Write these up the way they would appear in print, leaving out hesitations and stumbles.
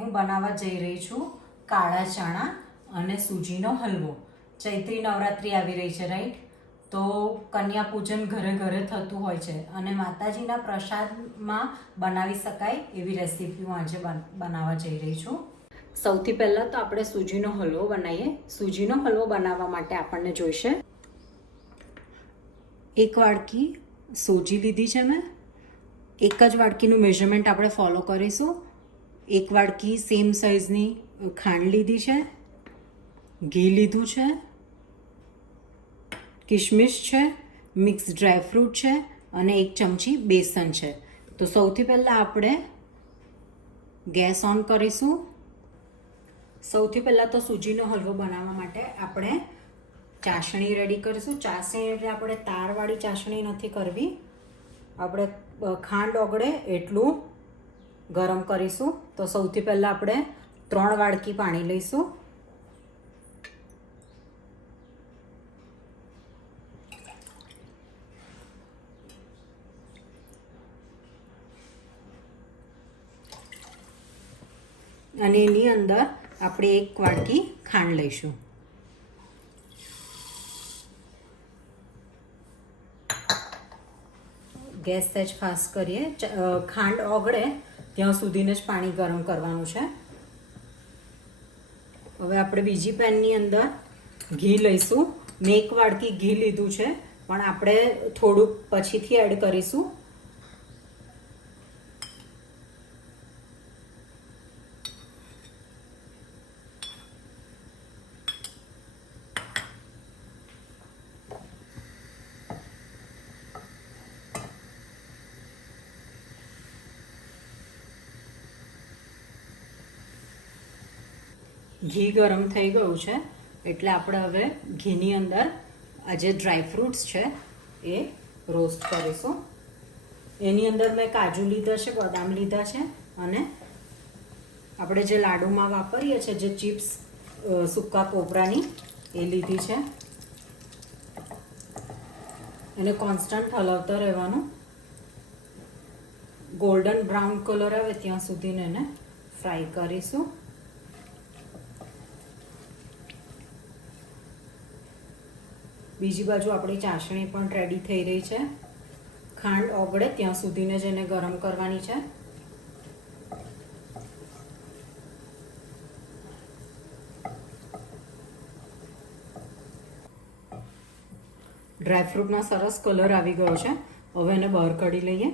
હું બનાવવા જઈ રહી છું કાળા ચણા અને સૂજીનો હલવો. ચૈત્રી નવરાત્રિ આવી રહી છે, રાઈટ? તો કન્યા પૂજન ઘરે ઘરે થતું હોય છે અને માતાજીના પ્રસાદમાં બનાવી શકાય એવી રેસીપી હું આજે બનાવવા જઈ રહી છું. સૌથી પહેલાં તો આપણે સૂજીનો હલવો બનાવીએ. સૂજીનો હલવો બનાવવા માટે આપણને જોઈશે 1 વાડકી સૂજી લીધી છે મેં. એક જ વાડકીનું મેઝરમેન્ટ આપણે ફોલો કરીશું. 1 વાડકી સેમ સાઇઝની ખાંડ લીધી છે, ઘી લીધું છે, કિશમિશ છે, મિક્સ ડ્રાયફ્રૂટ છે અને 1 ચમચી બેસન છે. તો સૌથી પહેલાં આપણે ગેસ ઓન કરીશું. સૌથી પહેલાં તો સૂજીનો હલવો બનાવવા માટે આપણે ચાસણી રેડી કરીશું. ચાસણી એટલે આપણે તારવાળી ચાસણી નથી કરવી. આપણે ખાંડ ઓગળે એટલું ગરમ કરીશું. તો સૌથી પહેલાં આપણે 3 વાડકી પાણી લઈશું. અને એની અંદર આપણે 1 વાડકી ખાંડ લઈશું. ગેસ સહેજ ફાસ્ટ કરીએ. ખાંડ ઓગળે ત્યાં સુધીને જ પાણી ગરમ કરવાનું છે. હવે આપણે બીજી પેનની અંદર ઘી લઈશું. મેં 1 વાડકી ઘી લીધું છે, પણ આપણે થોડુંક પછીથી એડ કરીશું. ઘી ગરમ થઈ ગયું છે એટલે આપણે હવે ઘીની અંદર આ જે ડ્રાયફ્રૂટ્સ છે એ રોસ્ટ કરીશું. એની અંદર મેં કાજુ લીધા છે, બદામ લીધા છે અને આપણે જે લાડુમાં વાપરીએ છીએ જે ચિપ્સ સૂકા કોપરાની એ લીધી છે. એને કોન્સ્ટન્ટ હલાવતા રહેવાનું. ગોલ્ડન બ્રાઉન કલર આવે ત્યાં સુધીને એને ફ્રાય કરીશું. બીજી બાજુ આપણી ચાસણી પણ રેડી થઈ રહી છે. ખાંડ ઓગળે ત્યાં સુધીને જ એને ગરમ કરવાની છે. ડ્રાયફ્રૂટમાં સરસ કલર આવી ગયો છે. હવે એને બહાર કાઢી લઈએ.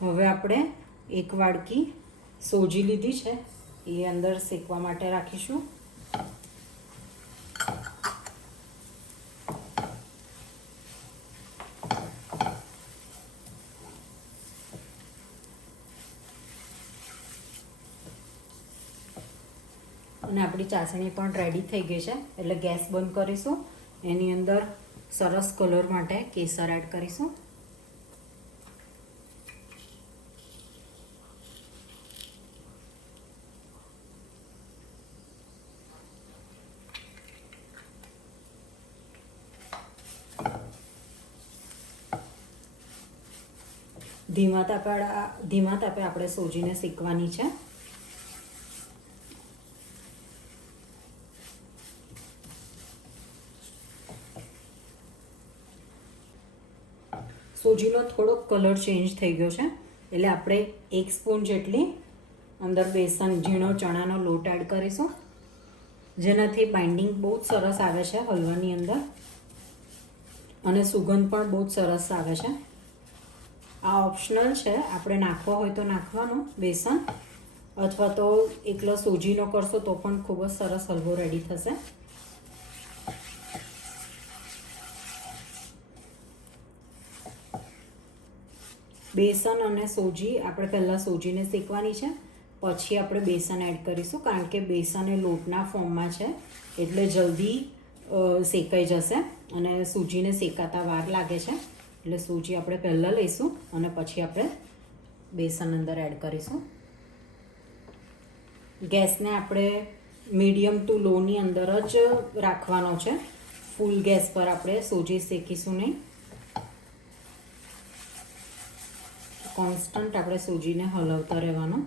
હવે આપણે 1 વાડકી સોજી લીધી છે એ અંદર શેકવા માટે રાખીશું. અને આપણી ચાસણી પણ રેડી થઈ ગઈ છે એટલે ગેસ બંધ કરીશું. એની અંદર સરસ કલર માટે કેસર એડ કરીશું. ધીમા તાપે આપણે સોજીને શેકવાની છે. સોજીનો થોડોક કલર ચેન્જ થઈ ગયો છે એટલે આપણે 1 સ્પૂન જેટલી અંદર બેસન ઝીણો ચણાનો લોટ એડ કરીશું, જેનાથી બાઇન્ડિંગ બહુ જ સરસ આવે છે હલવાની અંદર અને સુગંધ પણ બહુ જ સરસ આવે છે. આ ઓપ્શનલ છે, આપણે નાખવો હોય તો નાખવાનું બેસન, અથવા તો એકલો સોજીનો કરશો તો પણ ખૂબ જ સરસ હલવો રેડી થશે. બેસન અને સોજી આપણે પહેલાં સોજીને શેકવાની છે, પછી આપણે બેસન એડ કરીશું, કારણ કે બેસન એ લોટના ફોર્મમાં છે એટલે જલ્દી શેકાઈ જશે અને સૂજીને શેકાતા વાર લાગે છે. એટલે સૂજી આપણે પહેલાં લઈશું અને પછી આપણે બેસન અંદર એડ કરીશું. ગેસને આપણે મીડિયમ ટુ લોની અંદર જ રાખવાનો છે. ફૂલ ગેસ પર આપણે સોજી શેકીશું નહીં. કોન્સ્ટન્ટ આપણે સોજીને હલાવતા રહેવાનું.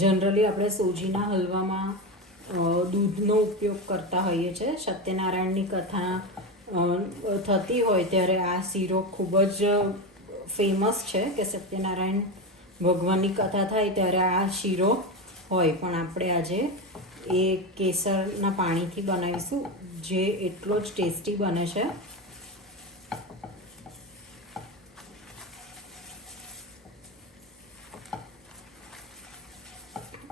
જનરલી આપણે સોજીના હલવામાં દૂધનો ઉપયોગ કરતા હોઈએ છીએ. સત્યનારાયણની કથા થતી હોય ત્યારે આ શીરો ખૂબ જ ફેમસ છે કે સત્યનારાયણ ભગવાનની કથા થાય ત્યારે આ શીરો હોય. પણ આપણે આજે એ કેસરના પાણીથી બનાવીશું, જે એટલો જ ટેસ્ટી બને છે.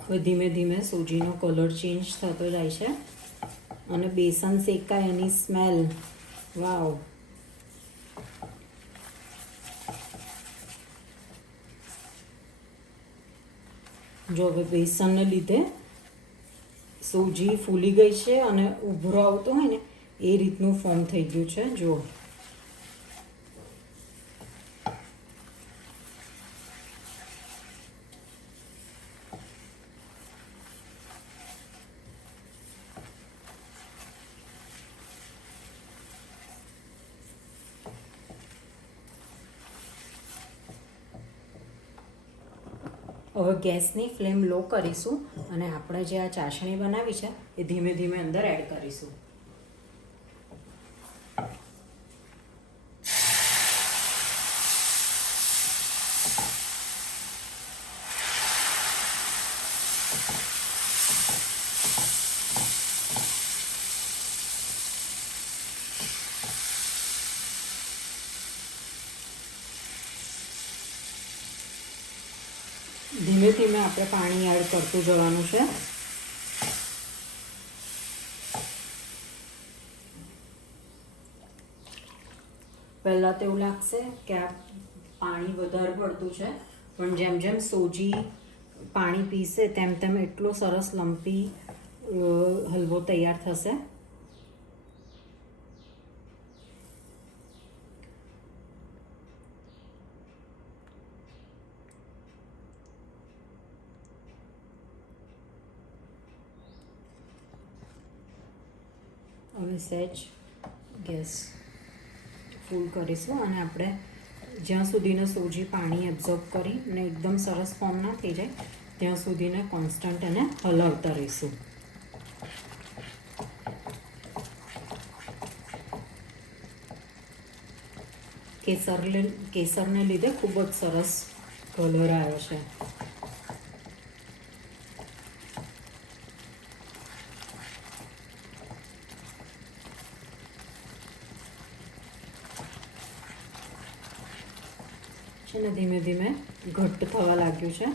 હવે ધીમે ધીમે સૂજીનો કલર ચેન્જ થતો જાય છે અને બેસન શેકાય એની સ્મેલ, વાવ! જો હવે બેસનને લીધે સૂજી ફૂલી ગઈ છે અને ઉભરો આવતો હોય ને એ રીતનું ફોર્મ થઈ ગયું છે. જો હવે ગેસની ફ્લેમ લો કરીશું અને આપણે જે આ ચાસણી બનાવી છે એ ધીમે ધીમે અંદર એડ કરીશું. ધીમે ધીમે આપણે પાણી એડ કરતું જવાનું છે. પહેલાં તો એવું લાગશે કે આ પાણી વધારે પડતું છે, પણ જેમ જેમ સોજી પાણી પીશે તેમ તેમ એટલો સરસ લમ્પી હલવો તૈયાર થશે. હવે સહેજ ગેસ ફૂલ કરીશું અને આપણે જ્યાં સુધીને સોજી પાણી એબ્ઝોર્બ કરી અને એકદમ સરસ ફોર્મ ના થઈ જાય ત્યાં સુધીને કોન્સ્ટન્ટ એને હલાવતા રહીશું. કેસરને લીધે ખૂબ જ સરસ કલર આવ્યો છે. અને ધીમે ધીમે ઘટ્ટ થવા લાગ્યું છે.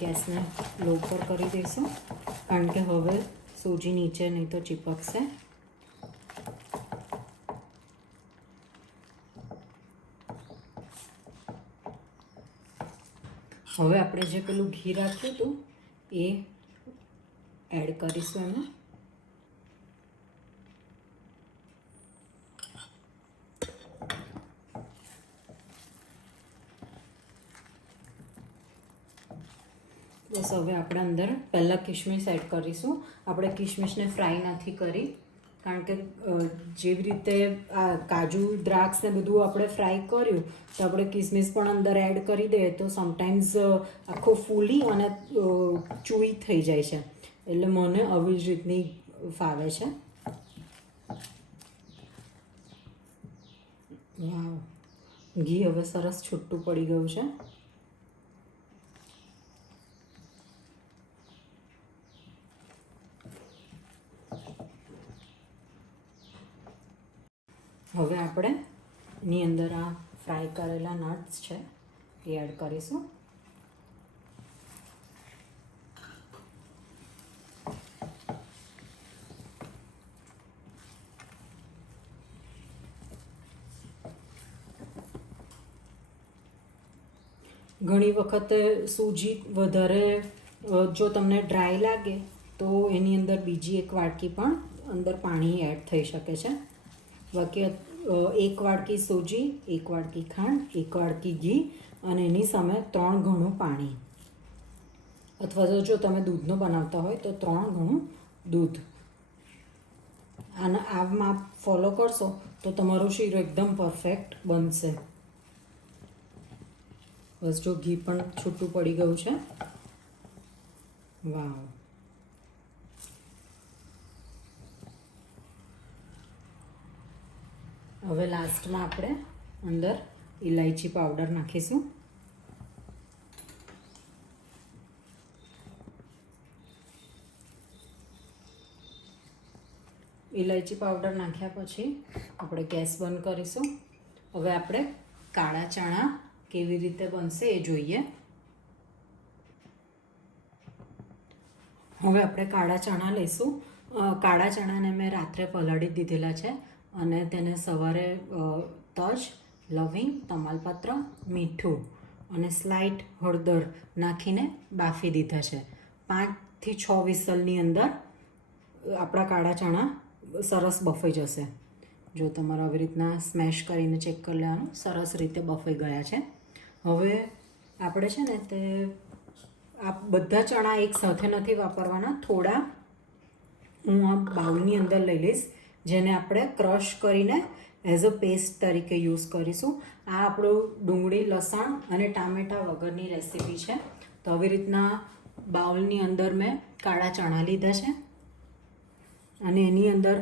ગેસને લો પર કરી દઈશું કારણ કે હવે સૂજી નીચે નહીં તો ચીપકશે. હવે આપણે જે પેલું ઘી રાખ્યું હતું એ એડ કરીશું એમાં. બસ હવે આપણે અંદર પહેલાં કિશમિશ એડ કરીશું. આપણે કિશમિશને ફ્રાય નથી કરી કારણ કે જેવી રીતે આ કાજુ દ્રાક્ષ ને બધું આપણે ફ્રાય કર્યું તો આપણે કિસમિસ પણ અંદર એડ કરી દઈએ તો સમટાઈમ્સ આખો ફૂલી અને ચૂઈ થઈ જાય છે. એટલે મને આવી જ રીતની ફાવે છે. વાવ, ઘી હવે સરસ છૂટું પડી ગયું છે. હવે આપણે એની અંદર આ ફ્રાય કરેલા નટ્સ છે એ એડ કરીશું. ઘણી વખત સૂજી વધારે જો તમને ડ્રાય લાગે તો એની અંદર બીજી એક વાટકી પણ અંદર પાણી એડ થઈ શકે છે. બાકી 1 વાટકી સૂજી, 1 વાટકી ખાંડ, 1 વાટકી ઘી અને એની સામે 3 ગણું પાણી, અથવા તો જો તમે દૂધનો બનાવતા હોય તો 3 ગણું દૂધ. અને આ માપ ફોલો કરશો તો તમારો શીરો એકદમ પરફેક્ટ બનશે. બસ જો ઘી પણ છૂટું પડી ગયું છે. વાવ, હવે લાસ્ટમાં આપણે અંદર ઇલાયચી પાવડર નાખીશું. ઇલાયચી પાવડર નાખ્યા પછી આપણે ગેસ બંધ કરીશું. હવે આપણે કાળા ચણા કેવી રીતે બનશે એ જોઈએ. હવે આપણે કાળા ચણા લઈશું. કાળા ચણાને મેં રાત્રે પલાળી દીધેલા છે અને તેને સવારે તજ, લવિંગ, તમાલપત્ર, મીઠું અને સ્લાઇટ હળદર નાખીને બાફી દીધા છે. 5 થી 6 વિસલની અંદર આપણા કાળા ચણા સરસ બફાઈ જશે. જો તમારે આવી રીતના સ્મેશ કરીને ચેક કરી લેવાનું, સરસ રીતે બફાઈ ગયા છે. હવે આપણે છે ને તે આ બધા ચણા એક સાથે નથી વાપરવાના. થોડા હું આ બાઉલની અંદર લઈ લઈશ, જેને આપણે ક્રશ કરીને એઝ અ પેસ્ટ તરીકે યુઝ કરીશું. આ આપણું ડુંગળી, લસણ અને ટામેટાં વગરની રેસીપી છે. તો આવી રીતના બાઉલની અંદર મેં કાળા ચણા લીધા છે અને એની અંદર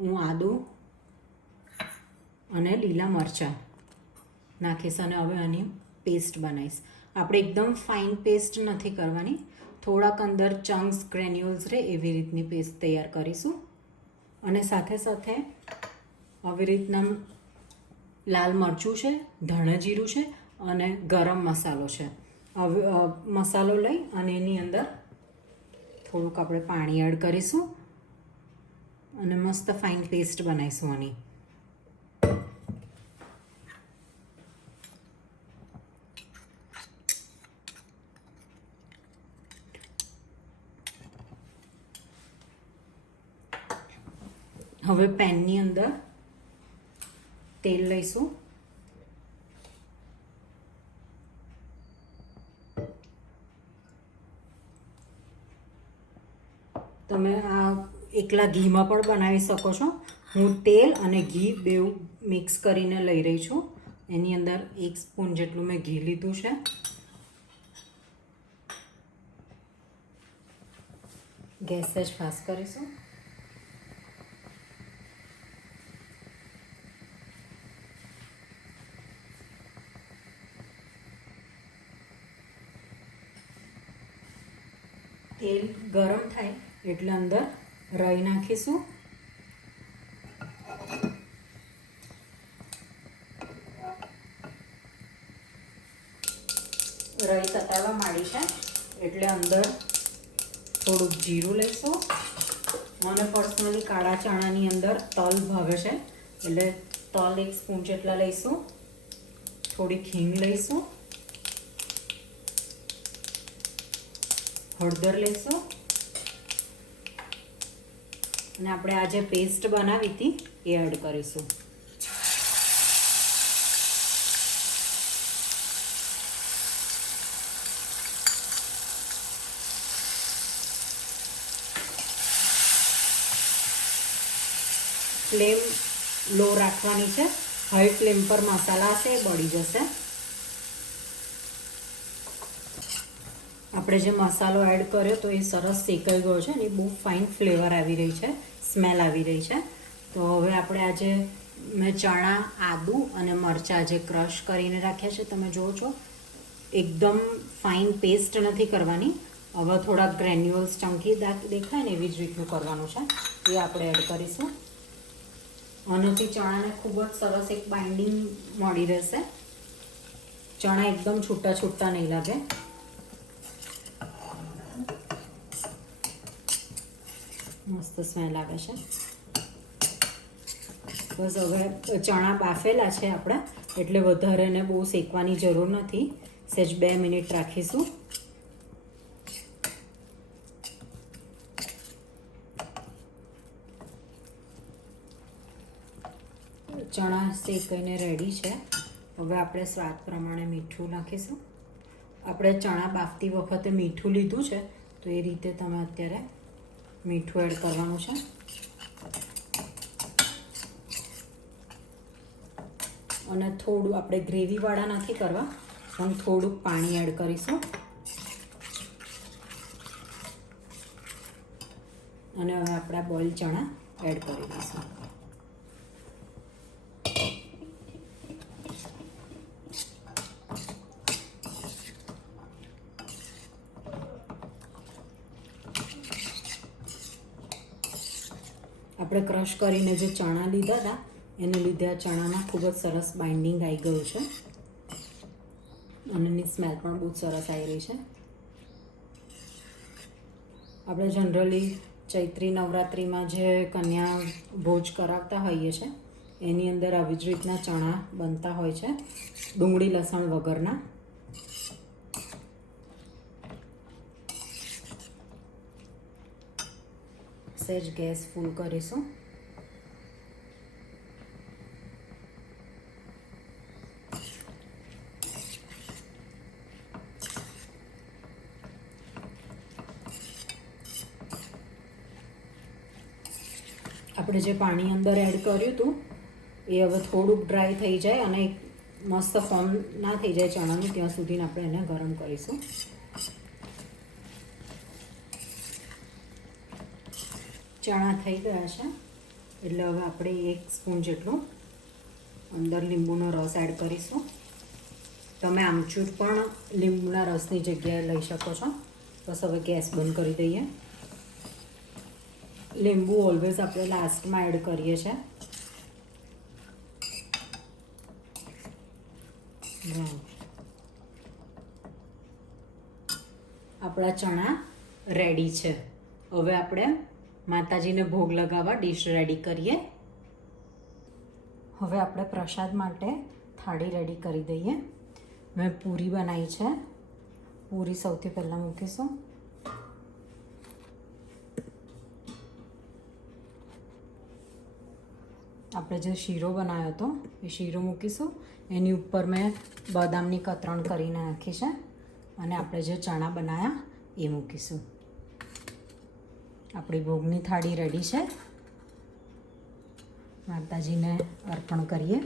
હું આદું અને લીલા મરચાં નાખીશ અને હવે આની પેસ્ટ બનાવીશ. આપણે એકદમ ફાઇન પેસ્ટ નથી કરવાની, થોડાક અંદર ચંક્સ, ગ્રેન્યુલ્સ રહે એવી રીતની પેસ્ટ તૈયાર કરીશું. અને સાથે સાથે આવી રીતના લાલ મરચું છે, ધાણા જીરું છે અને ગરમ મસાલો છે. હવે મસાલો લઈ અને એની અંદર થોડુંક આપણે પાણી એડ કરીશું અને મસ્ત ફાઇન પેસ્ટ બનાવીશું આની. હવે પેનની અંદર તેલ લઈશું. તમે આ એકલા ઘીમાં પણ બનાવી શકો છો. હું તેલ અને ઘી બેઉ મિક્સ કરીને લઈ રહી છું. એની અંદર 1 સ્પૂન જેટલું મેં ઘી લીધું છે. ગેસ જ ફાસ્ટ કરીશું. તેલ ગરમ થાય એટલે અંદર રાઈ નાખીશું. રાઈ તતાવવા માંડી છે એટલે અંદર થોડુંક જીરું લઈશું. મને પર્સનલી કાળા ચણાની અંદર તલ ભાવે છે એટલે તલ 1 સ્પૂન જેટલા લઈશું. થોડી હિંગ લઈશું, હળદર લઈશું અને આપણે આ જે પેસ્ટ બનાવી હતી એ એડ કરીશું. ફ્લેમ લો રાખવાની છે. હાઈ ફ્લેમ પર મસાલા છે એ બળી જશે. આપણે જે મસાલો એડ કર્યો તો એ સરસ શેકાઈ ગયો છે અને બહુ ફાઇન ફ્લેવર આવી રહી છે, સ્મેલ આવી રહી છે. તો હવે આપણે આજે મેં ચણા, આદું અને મરચાં જે ક્રશ કરીને રાખ્યા છે તમે જુઓ છો, એકદમ ફાઇન પેસ્ટ નથી કરવાની. હવે થોડા ગ્રેન્યુલ્સ ચંકી દેખાય ને એવી જ રીતનું કરવાનું છે. એ આપણે એડ કરીશું. આનાથી ચણાને ખૂબ જ સરસ એક બાઇન્ડિંગ મળી રહેશે. ચણા એકદમ છૂટા છૂટા નહીં લાગે. મસ્ત સ્મેલ આવે છે. બસ હવે ચણા બાફેલા છે આપણા, એટલે વધારે એને બહુ શેકવાની જરૂર નથી. સહેજ 2 મિનિટ રાખીશું. ચણા શેકાઈને રેડી છે. હવે આપણે સ્વાદ પ્રમાણે મીઠું નાખીશું. આપણે ચણા બાફતી વખતે મીઠું લીધું છે, તો એ રીતે તમે અત્યારે મીઠું એડ કરવાનું છે. અને થોડું, આપણે ગ્રેવીવાળા નથી કરવા, પણ થોડુંક પાણી એડ કરીશું. અને હવે આપણા બોઇલ ચણા એડ કરી દઈશું. આપણે ક્રશ કરીને જે ચણા લીધા હતા એને લીધે આ ચણામાં ખૂબ જ સરસ બાઇન્ડિંગ આવી ગયું છે અને એની સ્મેલ પણ બહુ સરસ આવી રહી છે. આપણે જનરલી ચૈત્રી નવરાત્રિમાં જે કન્યા ભોજ કરાવતા હોઈએ છીએ એની અંદર આવી જ રીતના ચણા બનતા હોય છે, ડુંગળી લસણ વગરના. સહેજ ગેસ ફૂલ કરીશું. આપણે જે પાણી અંદર એડ કર્યું હતું એ હવે થોડુંક ડ્રાય થઈ જાય અને એક મસ્ત ફોર્મ ના થઈ જાય ચણાનું, ત્યાં સુધી આપણે એને ગરમ કરીશું. ચણા થઈ ગયા છે એટલે હવે આપણે 1 સ્પૂન જેટલું અંદર લીંબુનો રસ એડ કરીશું. તમે આમચૂર પણ લીંબુના રસની જગ્યાએ લઈ શકો છો. બસ હવે ગેસ બંધ કરી દઈએ. લીંબુ ઓલવેઝ આપણે લાસ્ટમાં એડ કરીએ છીએ. આપણા ચણા રેડી છે. હવે આપણે માતાજીને ભોગ લગાવવા ડીશ રેડી કરીએ. હવે આપણે પ્રસાદ માટે થાળી રેડી કરી દઈએ. મેં પૂરી બનાવી છે. પૂરી સૌથી પહેલાં મૂકીશું. આપણે જે શીરો બનાવ્યો હતો એ શીરો મૂકીશું. એની ઉપર મેં બદામની કતરણ કરીને નાખી છે અને આપણે જે ચણા બનાવ્યા એ મૂકીશું. આપણી ભોગની થાળી રેડી છે. માતાજીને અર્પણ કરીએ.